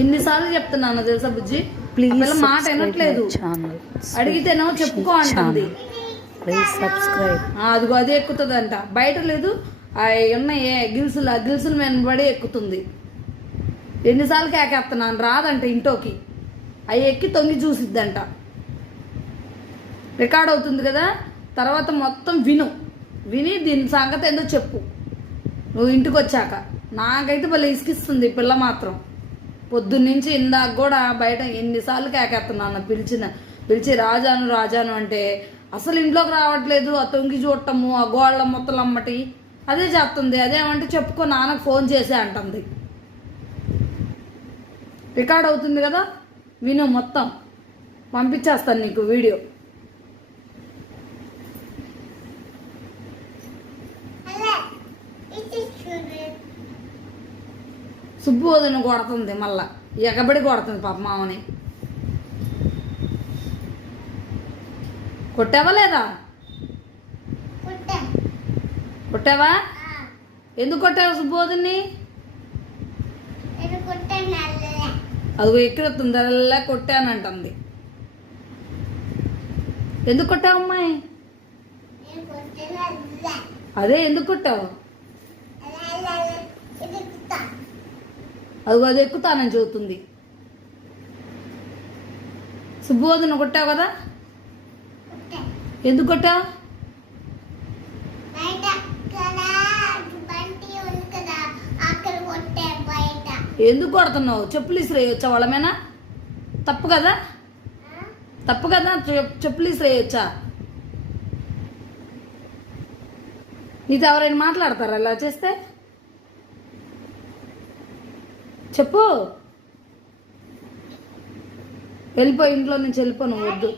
ఎన్నిసార్లు చెప్తున్నాను తెలుసా బుజ్జి, పిల్ల మాట వినట్లేదు. అడిగితేనో చెప్పుకో అంటుంది. అదిగో అదే ఎక్కుతుందంట, బయట లేదు. ఉన్నాయి గిల్సులు, ఆ గిల్సుల మీద పడి ఎక్కుతుంది. ఎన్నిసార్లు కేకేస్తున్నాను, రాదంట ఇంట్లోకి. అవి ఎక్కి తొంగి చూసిద్దంట. రికార్డ్ అవుతుంది కదా, తర్వాత మొత్తం విని దీని సంగతి ఏందో చెప్పు నువ్వు ఇంటికి వచ్చాక. నాకైతే భలే ఇసుకిస్తుంది పిల్ల మాత్రం. పొద్దున్నుంచి ఇందాక కూడా బయట ఎన్నిసార్లు కేకేస్తున్నాను పిలిచి రాజాను అంటే అసలు ఇంట్లోకి రావట్లేదు. ఆ తొంగి చూడటము, ఆ గోళ్ళ మొత్తలు అమ్మటి అదే చేస్తుంది. అదేమంటే చెప్పుకో నాన్నకు ఫోన్ చేసే అంటుంది. రికార్డ్ అవుతుంది కదా, విను మొత్తం. పంపించేస్తాను నీకు వీడియో. సుబ్బు వదిన కొడుతుంది, మళ్ళా ఎగబడి కొడుతుంది పాప మామని. కొట్టావా లేదా? కొట్టావా? ఎందుకు కొట్టావు సుబ్బు వదిన్ని? అదిగో ఎక్కిరుతుంది, అలా కొట్టానంటుంది. ఎందుకు కొట్టావు అమ్మాయి? అదే ఎందుకు కొట్టావు? అదిగో అది ఎక్కుతానని చెబుతుంది. సుబ్బోధన కొట్టావు కదా, ఎందుకు కొట్టావు? ఎందుకు కొడుతున్నావు? చెప్పులు ఇసిరేయొచ్చా వాళ్ళమేనా? తప్పు కదా, తప్పు కదా. చెప్పులు ఇసిరేయొచ్చా? నీతో ఎవరైనా మాట్లాడతారా అలా చేస్తే? చెప్పు. వెళ్ళిపో, ఇంట్లో నుంచి వెళ్ళిపో, నువ్వు వద్దు.